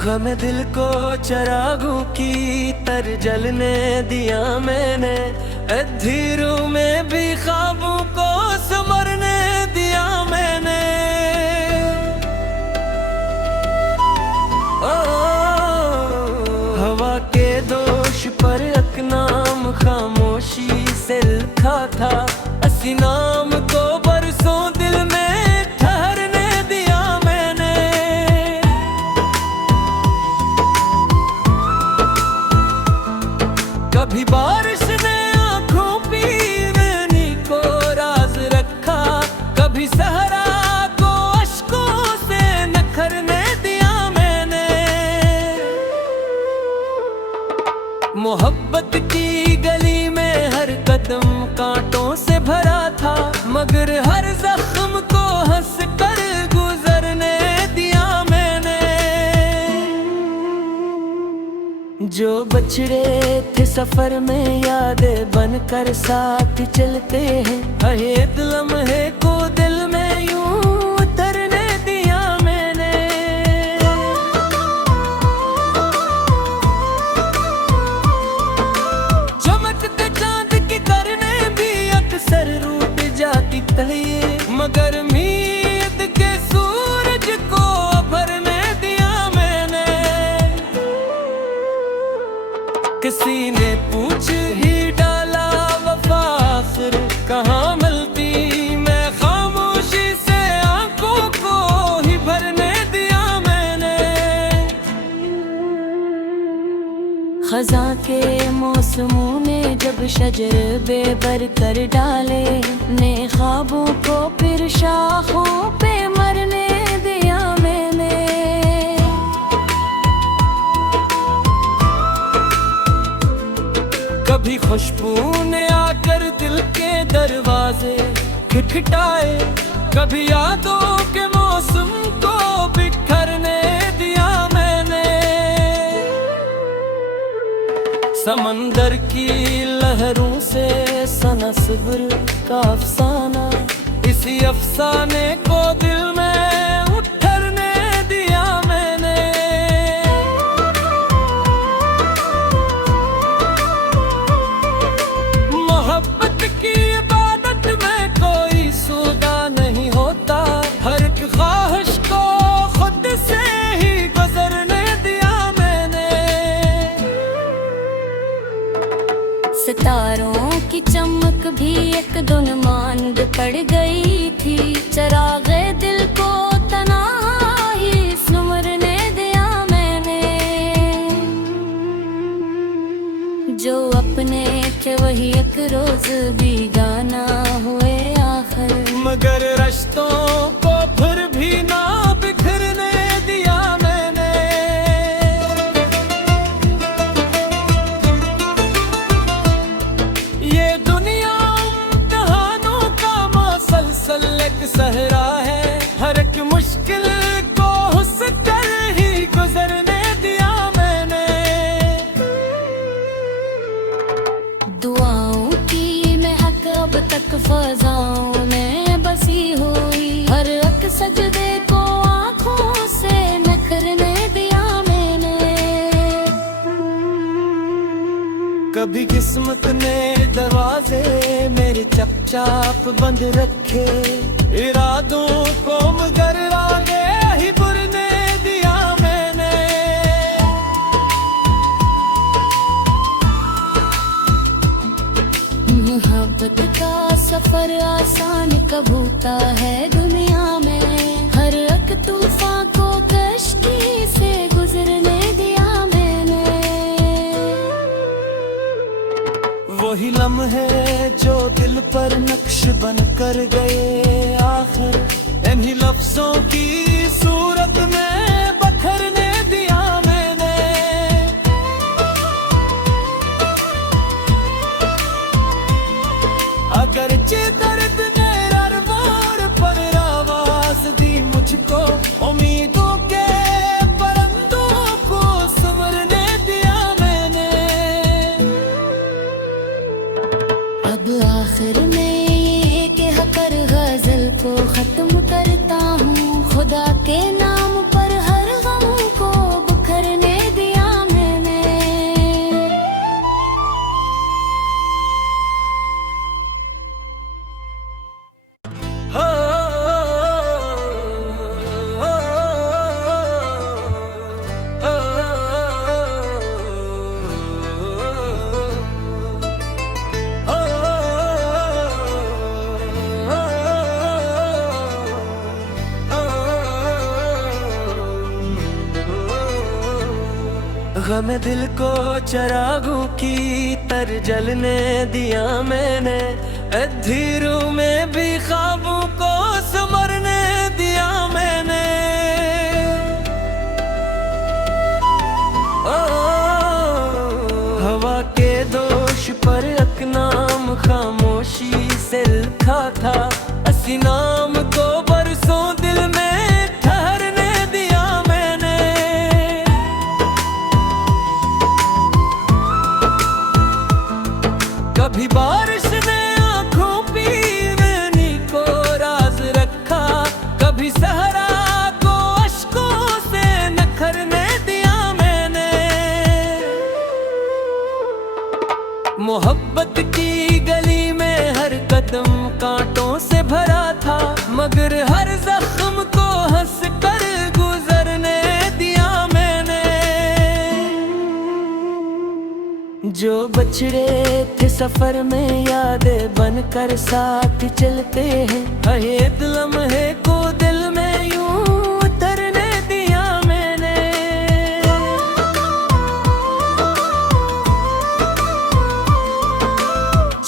गम दिल को चरागों की तर जलने दिया मैंने, अंधेरों में भी ख्वाबों को संवरने दिया मैंने। ओ, हवा के दोष पर अकनाम खामोशी से लिखा था, असी नाम को बरसों दिल में ठहरने दिया मैंने। कभी बारिश ने आंखों पे नैनी को राज रखा, कभी सहरा को अश्कों से नखरने दिया मैंने। मोहब्बत की गली में हर कदम कांटों से भरा था, मगर हर जख्म को हंस कर गुजरने दिया मैंने। जो बछड़े थे सफर में यादें बनकर साथ चलते हैं, अहेद लम्हे को दिल में यूं उतरने दिया मैंने। चमकते चांद की तरने भी अक्सर रूठ जाती तहिए, मगर उम्मीद के सूरज को भरने दिया मैंने। किसी ने पूछ ही डाला वफा आखिर कहाँ मिलती, मैं खामोशी से आंखों को ही भरने दिया मैंने। खज़ां के मौसमों ने जब शजर बेबर कर डाले, ने ख्वाबों को फिर शाखों पे मरने दिया मैंने। कभी खुशबू ने आकर दिल के दरवाजे खटखटाए, कभी यादों के मौसम को बिखरने दिया मैंने। समंदर की लहरों से सना सब्र का अफसाना, इसी अफसाने को दिल में उठरने दिया मैंने। मोहब्बत की इबादत में कोई सौदा नहीं होता, हर एक ख्वाहिश को खुद से ही गुजरने दिया मैंने। सितारों की चमक भी एक दिन मांद पड़ गई थी, चरागे दिल को तन्हाई संवरने दिया मैंने। जो अपने थे वही एक रोज बेगाना हुए आखिर, मगर रिश्तों को फिर भी ना बिखरने दिया मैंने। ये दुनिया इम्तिहानों का मुसलसल एक सहरा है, हर एक मुश्किल को हंस कर ही गुजरने दिया मैंने। दुआओं की महक अब तक फज़ाओं में बसी हुई, हर एक सजदे को आँखों से नखरने दिया मैंने। कभी किस्मत ने दरवाजे मेरे चपचाप बंद रखे, इरादों को मगर आगे ही बुरने दिया मैंने। मोहब्बत का सफर आसान कब होता है दुनिया में, हर एक तूफान को कश्ती से गुजरने दिया मैंने। वही लम्हे जो दिल पर नक्श बन कर गए आखिर, इन्हीं लफ्जों की सूरत में बखरने दिया मैंने। अगरचे दर्द ने अरबार पर आवाज दी मुझको, उम्मीदों के परिंदों को संवरने दिया मैंने। अब आखिर में ये कहकर गजल को खत्म करता हूँ, खुदा के नाम पर हर गम को गम दिल को चरागों की तर जलने दिया मैंने, अंधेरों में भी ख्वाबों को संवरने दिया मैंने। ओ हवा के दोष पर अकनाम खामोशी से लिखा था, असी नाम को बरसों दिल में ठहरने दिया मैंने। कभी बारिश ने आंखों पी मैंने को राज रखा, कभी सहरा को अश्कों से नखरने दिया मैंने। मोहब्बत की गली में हर कदम कांटों से भरा था, मगर हर जख्म को हंस कर गुजरने दिया मैंने। जो बछड़े थे सफर में यादें बनकर साथ चलते हैं, हर लम्हे को दिल में यूं उतरने दिया मैंने।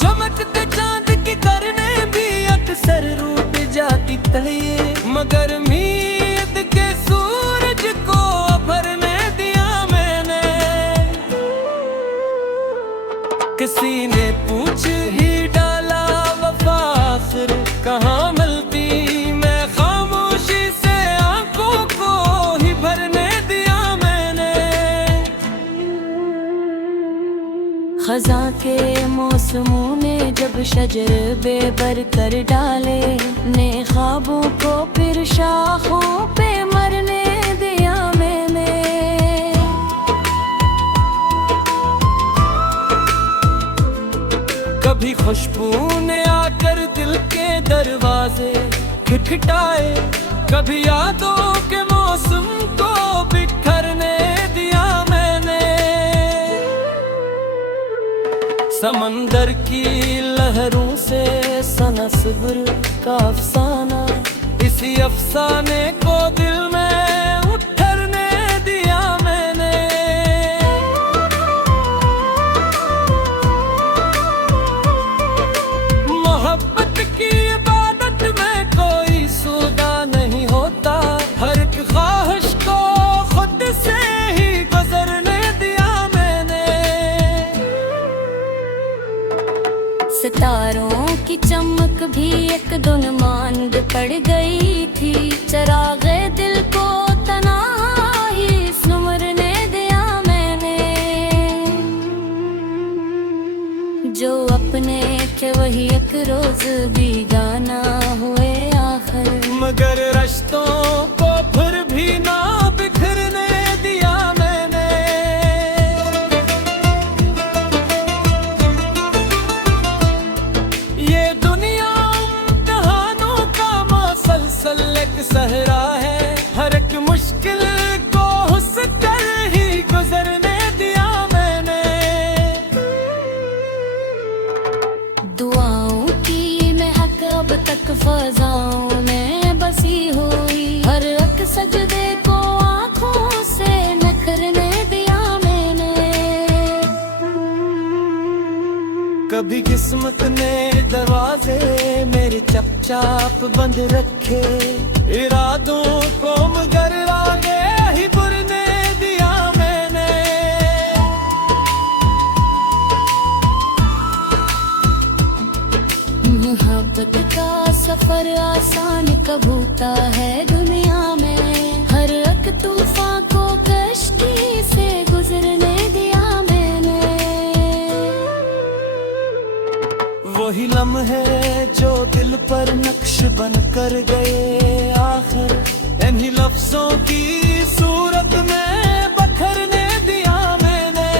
चमकते चांद की करने भी अक्सर रूठ जाती तहिए, मगर उम्मीद के सूरज को भरने दिया मैंने। किसी ने पूछ ही डाला वफा आखिर कहाँ मिलती, मैं खामोशी से आंखों को ही भरने दिया मैंने। खज़ां के मौसमों ने जब शजर बेबर कर डाले, ने ख्वाबों को फिर शाखों पे मरने दिया मैंने। कभी खुशबू ने आकर दिल के दरवाजे खटखटाए, कभी यादों के मौसम को बिखरने दिया मैंने। समंदर की लहरों से सना सब्र का अफसाना, इसी अफसाने को दिल में उठरने दिया मैंने। मोहब्बत की इबादत में कोई सौदा नहीं होता, हर एक ख्वाहिश को खुद से ही गुजरने दिया मैंने। सितारों की चमक भी एक दिन मांद पड़ गई थी, चरागे दिल को तन्हाई सुमरने दिया मैंने। जो अपने थे वही एक रोज बेगाना हुए आखिर, मगर रिश्तों को फिर भी ना बिखरने दिया मैंने। ये दुनिया इम्तिहानों का मुसलसल एक सहरा है, हर एक मुश्किल को हंस कर ही गुजरने दिया मैंने। दुआओं की महक अब तक फजाओं में बसी हुई, हर एक सजदे को आंखों से नखरने दिया मैंने। कभी किस्मत ने दरवाजे मेरे चपचाप बंद रखे, इरादों को मगर आगे ही बुरने दिया मैंने। मोहब्बत का सफर आसान कब होता है दुनिया में, हर एक तूफान को कश्ती से गुजरने दिया मैंने। वही लम्हे जो दिल पर नक्श बन कर गए आखिर, इन्हीं लफ्जों की सूरत में बखरने दिया मैंने।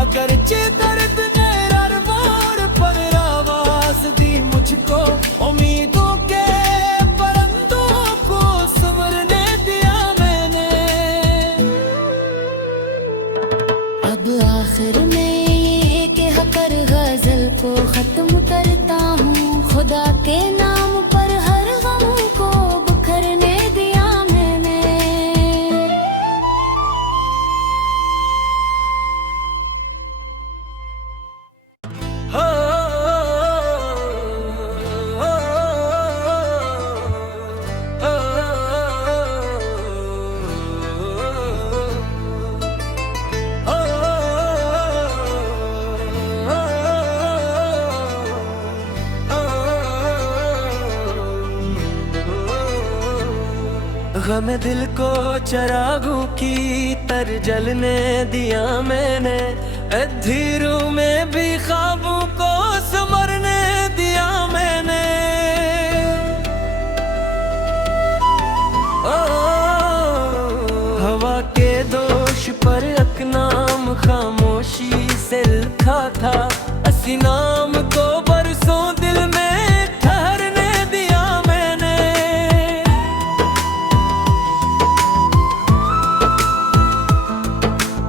अगरचे दर्द ने ररवार पर आवाज दी मुझको, उम्मीदों के परंदों को संवरने दिया मैंने। अब आखिर में ये कहकर गजल को खत्म करता हूँ, खुदा के नाम पर हर गम को गम दिल को चरागों की तर जलने दिया मैंने, अंधेरों में भी ख्वाबों को संवरने दिया मैंने। ओ, हवा के दोष पर अकनाम खामोशी से लिखा था, असी नाम को बरसों दिल में ठहरने दिया मैंने।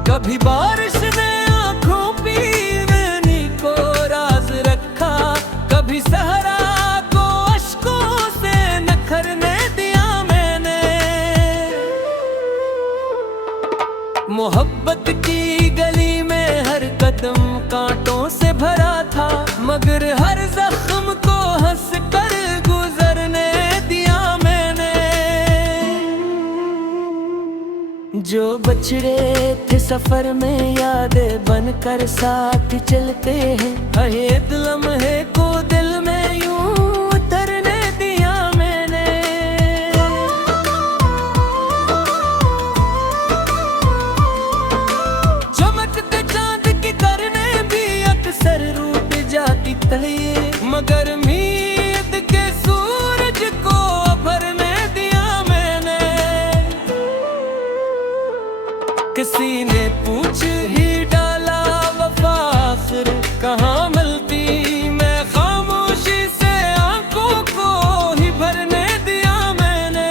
कभी बारिश ने आंखों पी मैंने को राज रखा, कभी सहरा को अश्कों से नखरने दिया मैंने। मोहब्बत की गली में हर कदम कांटों से भरा था, मगर हर जख्म को हंस कर गुजरने दिया मैंने। जो बछड़े थे सफर में यादें बनकर साथ चलते हैं, हर लम्हे को दिल में यूं उतरने दिया मैंने। चमकते चांद की तरने भी अक्सर रूठ जाती तहे, मगर उम्मीद के सूरज को भरने दिया मैंने। किसी ने पूछ ही डाला वफा आखिर कहाँ मिलती, मैं खामोशी से आंखों को ही भरने दिया मैंने।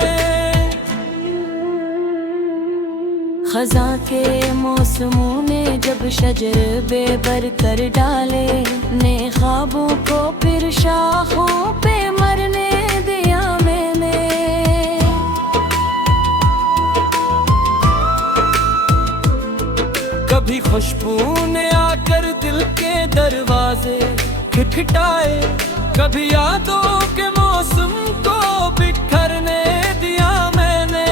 खज़ां के मौसमों ने जब शजर बेबर कर डाले, ने ख्वाबों को फिर शाखों पे मरने दिया मैंने। कभी खुशबू ने आकर दिल के दरवाजे खटखटाए, कभी यादों के मौसम को बिखरने दिया मैंने।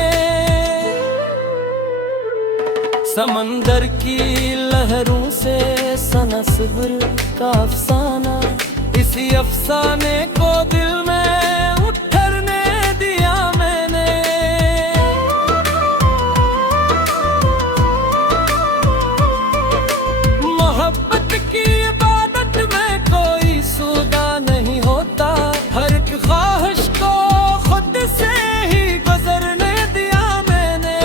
समंदर की लहरों से सना सब्र का अफसाना, इसी अफसाने को दिल में उठरने दिया मैंने। मोहब्बत की इबादत में कोई सौदा नहीं होता, हर एक ख्वाहिश को खुद से ही गुजरने दिया मैंने।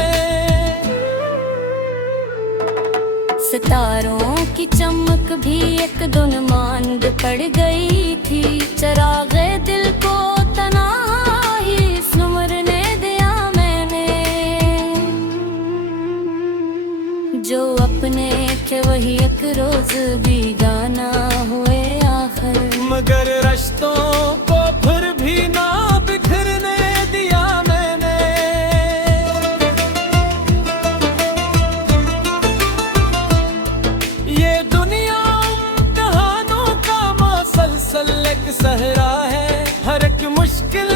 सितारों की चमक भी एक दिन मांद पड़ गई थी, चरागे दिल को तन्हाई सुमरने दिया मैंने। जो अपने थे वही एक रोज बेगाना हुए आखिर, मगर रिश्तों को फिर भी ना बिखरने दिया मैंने। ये दुनिया इम्तिहानों का मुसलसल एक सहरा है, हर एक मुश्किल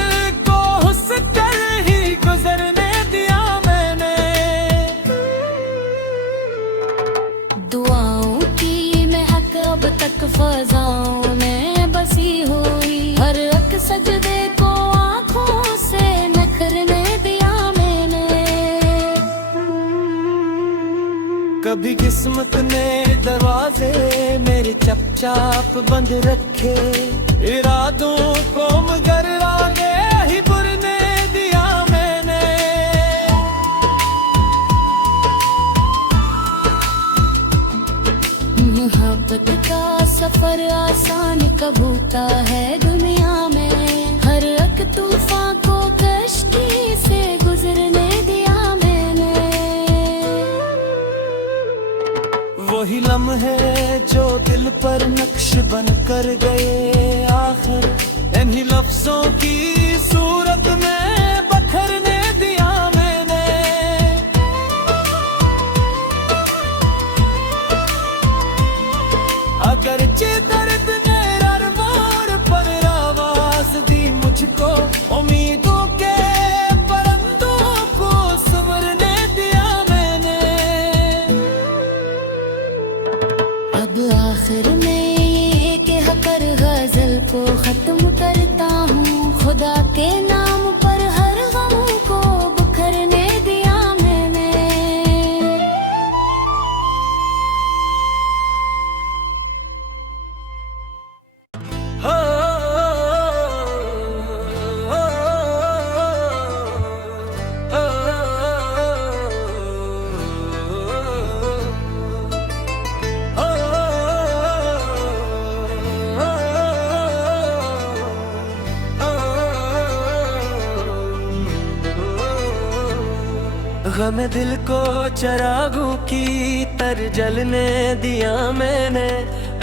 को हंस कर ही गुजरने दिया मैंने। दुआओं की महक अब तक फजाओं में बसी हुई, हर एक सजदे को आंखों से नखरने दिया मैंने। कभी किस्मत ने दरवाजे मेरे चपचाप बंद रखे, इरादों को मगर आगे ही बुरने दिया मैंने। मोहब्बत का सफर आसान कब होता है दुनिया में, हर एक तूफान को कश्ती से गुजरने दिया मैंने। वही लम्हे जो दिल पर नक्श बन कर गए आखिर, इन्हीं लफ्जों की सूरत में बखरने दिया मैंने। अगर दर्द ने अरमान पर आवाज दी मुझको, उम्मीदों के परिंदों को संवरने दिया मैंने। अब आखिर में ये कहकर गजल को खत्म करता हूँ, खुदा के नाम पर हर गम को बुखर गम दिल को चरागों की तर जलने दिया मैंने,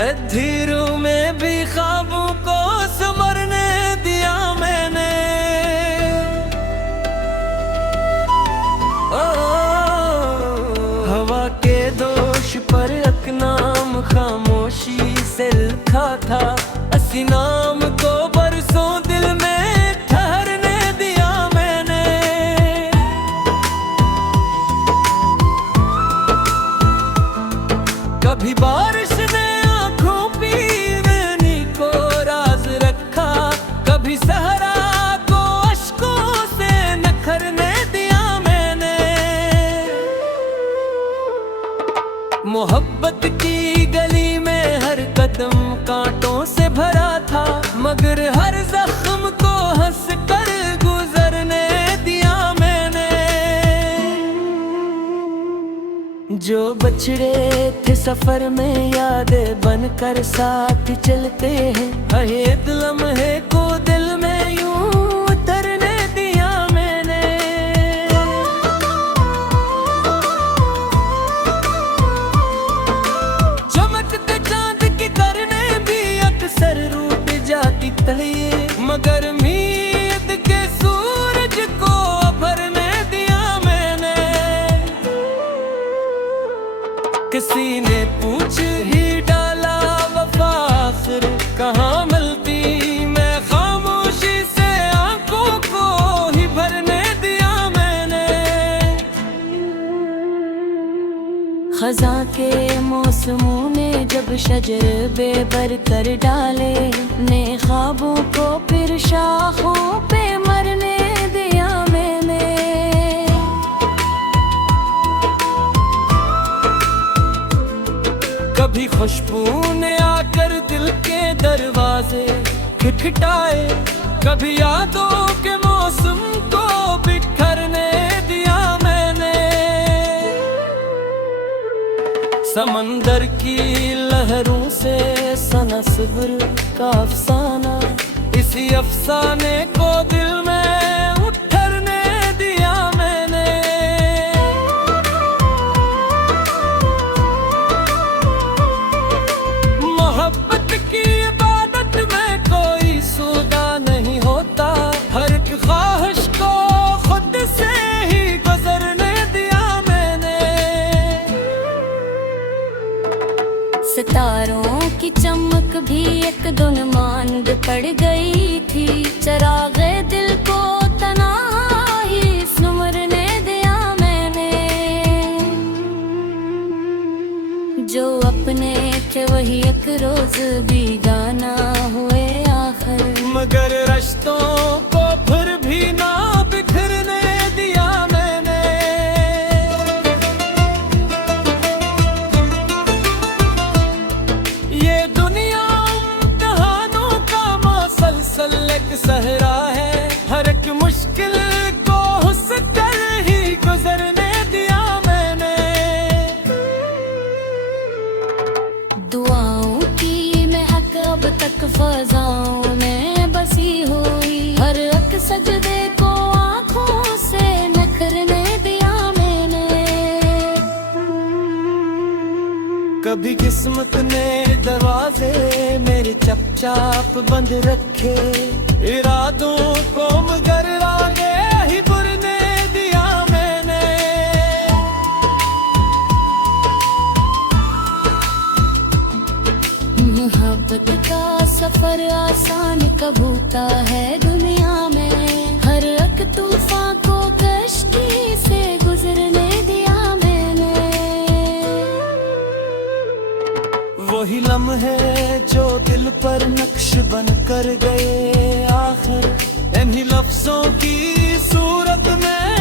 अंधेरों में भी ख्वाबों को संवरने दिया मैंने। ओ, हवा के दोष पर अकनाम खामोशी से लिखा था, असी नाम को बरसों दिल में ठहरने दिया मैंने। कभी बारिश ने आंखों पे वेनी को राज रखा, कभी सहरा को अश्कों से नखरने दिया मैंने। मोहब्बत की गली में हर कदम कांटों से भरा था, मगर हर जख्म को हंस कर गुजरने दिया मैंने। जो बछड़े थे सफर में यादें बनकर साथ चलते हैं, हर लम्हे को दिल में यूं उतरने दिया मैंने। चमकते चांद की करने भी अक्सर रूठ जाती तलिए, मगर उम्मीद के सूरज को भरने दिया मैंने। किसी ने पूछ ही डाला वफा आखिर कहाँ मिलती, मैं खामोशी से आंखों को ही भरने दिया मैंने। खज़ां के मौसमों में जब शजर बेबर कर डाले, ने ख्वाबों को फिर शाखों पे मरने दिया मैंने। कभी खुशबू ने आकर दिल के दरवाजे खटखटाए, कभी यादों के मौसम को बिखरने दिया मैंने। समंदर की लहरों से सना सब्र का अफसाना, इसी अफसाने को दिल में उठरने दिया मैंने। मोहब्बत की इबादत में कोई सौदा नहीं होता, हर एक ख्वाहिश को खुद से ही गुजरने दिया मैंने। सितारों की चमक भी एक दिन मांद पड़ गई थी, चरागे दिल को तन्हाई सुमरने दिया मैंने। जो अपने थे वही एक रोज बेगाना हुए आखिर, मगर रिश्तों को फिर भी ना बिखरने दिया मैंने। ये दुनिया इम्तिहानों का मुसलसल एक सहरा है, हर एक मुश्किल को हंस कर ही गुजरने दिया मैंने। दुआओं की महक अब तक फजाओं में बसी हुई, हर एक सजदे को आंखों से नखरने दिया मैंने। कभी किस्मत ने दरवाजे मेरे चपचाप बंद रखे, इरादों को मगर आगे ही बुरने दिया मैंने। मोहब्बत का सफर आसान कब होता है दुनिया में, हर एक तूफान को कश्ती से गुजरने दिया मैंने। वही लम्हे जो दिल पर नक्श बन कर गए आखिर, इन्हीं लफ्जों की सूरत में